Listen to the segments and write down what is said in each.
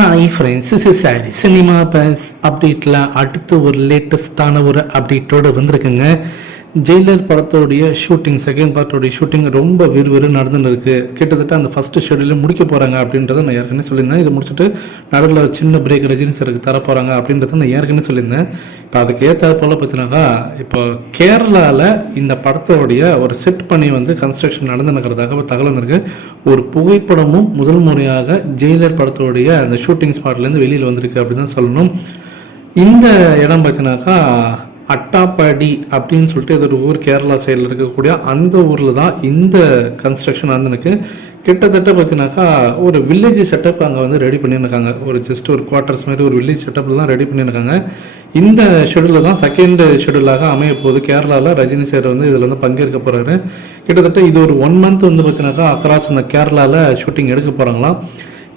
Hi friends is is sorry cinema base அப்டேட்டில் அடுத்து ஒரு லேட்டஸ்டான ஒரு அப்டேட்டோடு வந்திருக்குங்க. ஜெயிலர் படத்தோடைய ஷூட்டிங் செகண்ட் பார்ட்டோடைய ஷூட்டிங் ரொம்ப விறுவிறு நடந்துன்னு இருக்குது கிட்டத்தட்ட அந்த ஃபர்ஸ்ட் ஷெடியூலில் முடிக்க போகிறாங்க அப்படின்றத நான் ஏற்கனவே சொல்லியிருந்தேன். இதை முடிச்சுட்டு நடுவில் சின்ன பிரேக் ரஜினி சருக்கு தர போகிறாங்க அப்படின்றத நான் ஏற்கனவே சொல்லியிருந்தேன். இப்போ அதுக்கு ஏற்ற போல் பார்த்தீங்கன்னாக்கா இப்போ கேரளாவில் இந்த படத்தோடைய ஒரு செட் பண்ணி வந்து கன்ஸ்ட்ரக்ஷன் நடந்துனுக்கிறதாக தகவல் வந்திருக்கு. ஒரு புகைப்படமும் முதல் முறையாக ஜெயிலர் படத்தோடைய அந்த ஷூட்டிங் ஸ்பாட்லேருந்து வெளியில் வந்திருக்கு அப்படின்னு தான் சொல்லணும். இந்த இடம் பார்த்தீங்கன்னாக்கா அட்டாப்பாடி அப்படின்னு சொல்லிட்டு இது ஒரு ஊர் கேரளா சைடில் இருக்கக்கூடிய அந்த ஊரில் தான் இந்த கன்ஸ்ட்ரக்ஷன் நடந்துருக்கு. கிட்டத்தட்ட பார்த்தீங்கன்னாக்கா ஒரு வில்லேஜ் செட்டப் அங்கே வந்து ரெடி பண்ணியிருக்காங்க. ஒரு ஜஸ்ட் ஒரு குவார்ட்டர்ஸ் மாதிரி ஒரு வில்லேஜ் செட்டப்பில் தான் ரெடி பண்ணியிருக்காங்க. இந்த ஷெடியூலில் தான் செகண்ட் ஷெடியூலாக அமைய போகுது. கேரளாவில் ரஜினி சார் வந்து இதில் வந்து பங்கேற்க போகிறாரு கிட்டத்தட்ட இது ஒரு ஒன் மந்த் வந்து பார்த்தீங்கன்னாக்கா அக்ராஸ் அந்த கேரளாவில் ஷூட்டிங் எடுக்க போகிறாங்களாம்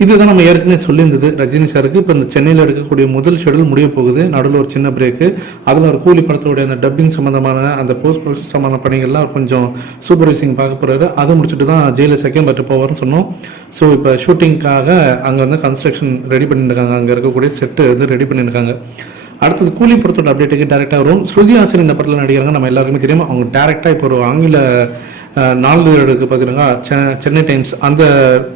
இதுதான் நம்ம ஏற்கனவே சொல்லியிருந்தது ரஜினி சாருக்கு. இப்போ இந்த சென்னையில் இருக்கக்கூடிய முதல் ஷெடியூல் முடிய போகுது நடுவில் ஒரு சின்ன பிரேக்கு அதில் ஒரு கூலி படத்தோடைய அந்த டப்பிங் சம்மந்தமான அந்த போஸ்ட் ப்ரொடக்ஷன் சம்மந்தமான பணிகள்லாம் கொஞ்சம் சூப்பர்வைசிங் பார்க்க போகிறாரு அதை முடிச்சுட்டு தான் ஜெயிலில் செகண்ட் பட்டு போவார்னு சொன்னோம். ஸோ இப்போ ஷூட்டிங்காக அங்கே வந்து கன்ஸ்ட்ரக்ஷன் ரெடி பண்ணியிருக்காங்க. அங்கே இருக்கக்கூடிய செட்டு வந்து ரெடி பண்ணியிருக்காங்க. அடுத்தது கூலி படத்தோட அப்டேட்டுக்கு டேரெக்டாக வரும். ஸ்ருதி ஹாசன் இந்த படத்தில் நடிக்கிறாங்க நம்ம எல்லாருக்குமே தெரியும். அவங்க டேரெக்டாக இப்போ ஒரு ஆங்கில நாளிதழுக்கு பார்த்தீங்கன்னா செ- சென்னை டைம்ஸ் அந்த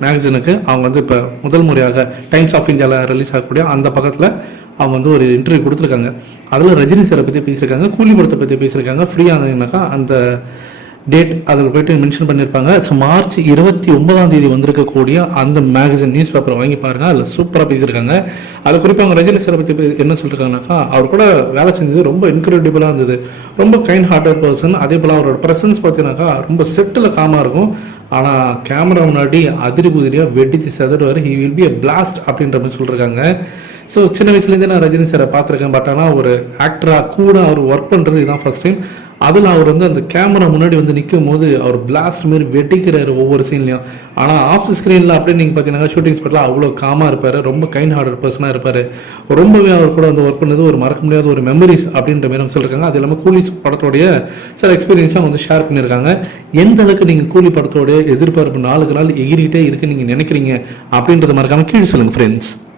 மேகசினுக்கு அவங்க வந்து இப்போ முதல் முறையாக டைம்ஸ் ஆஃப் இந்தியாவில் ரிலீஸ் ஆகக்கூடிய அந்த பக்கத்தில் அவங்க வந்து ஒரு இன்டர்வியூ கொடுத்துருக்காங்க. அதில் ரஜினி சாரை பற்றி பேசியிருக்காங்க கூலி படத்தை பற்றி பேசியிருக்காங்க. ஃப்ரீயானதுனாக்கா அந்த டேட் அதில் போயிட்டு மென்ஷன் பண்ணியிருப்பாங்க ஸோ மார்ச் இருபத்தி ஒன்பதாம் தேதி வந்திருக்கக்கூடிய அந்த மேகசின் நியூஸ் பேப்பர் வாங்கி பாருங்க. அதில் சூப்பராக பேசியிருக்காங்க. அதில் குறிப்பாக அவங்க ரஜினி சாரை பற்றி என்ன சொல்லியிருக்காங்கனாக்கா அவர் கூட வேலை செஞ்சது ரொம்ப இன்க்ரெடிபிளாக இருந்தது. ரொம்ப கைண்ட் ஹார்ட்டட் பர்சன் அதே போல் அவரோட ப்ரெசன்ஸ் பார்த்தீங்கன்னாக்கா ரொம்ப செட்டில் காமாக இருக்கும். ஆனால் கேமரா முன்னாடி அதிரி புதிரியாக வெடிச்சு செதடுவார் he will be a blast அப்படின்ற மாதிரி சொல்லியிருக்காங்க ஸோ சின்ன வயசுலேருந்தே நான் ரஜினி சாரை பார்த்துருக்கேன். பட் ஆனால் ஒரு ஆக்டராக கூட அவர் ஒர்க் பண்ணுறது இதுதான் ஃபர்ஸ்ட் டைம் அதில் அவர் வந்து அந்த கேமரா முன்னாடி வந்து நிற்கும் போது அவர் பிளாஸ்ட் மாரி வெட்டிக்கிறாரு ஒவ்வொரு சீன்லையும் ஆனால் ஆஃப் ஸ்க்ரீனில் அப்படியே நீங்கள் பார்த்தீங்கன்னா ஷூட்டிங் ஸ்பாட்டில் அவ்வளோ காமாக இருப்பார். ரொம்ப கைண்ட் ஹார்டட் பர்சனாக இருப்பார். ரொம்பவே அவர் கூட வந்து ஒர்க் பண்ணது ஒரு மறக்க முடியாத ஒரு மெமரிஸ் அப்படின்ற மாதிரி சொல்லியிருக்காங்க அது இல்லாமல் கூலி படத்தோடைய சில எக்ஸ்பீரியன்ஸாக வந்து ஷேர் பண்ணியிருக்காங்க. எந்த அளவுக்கு நீங்கள் கூலி படத்தோடைய எதிர்பார்ப்பு நாளுக்கு நாள் எகிரிகிட்டே இருக்கு நீங்கள் நினைக்கிறீங்க அப்படின்றத மறக்காமல் கீழே சொல்லுங்கள் ஃப்ரெண்ட்ஸ்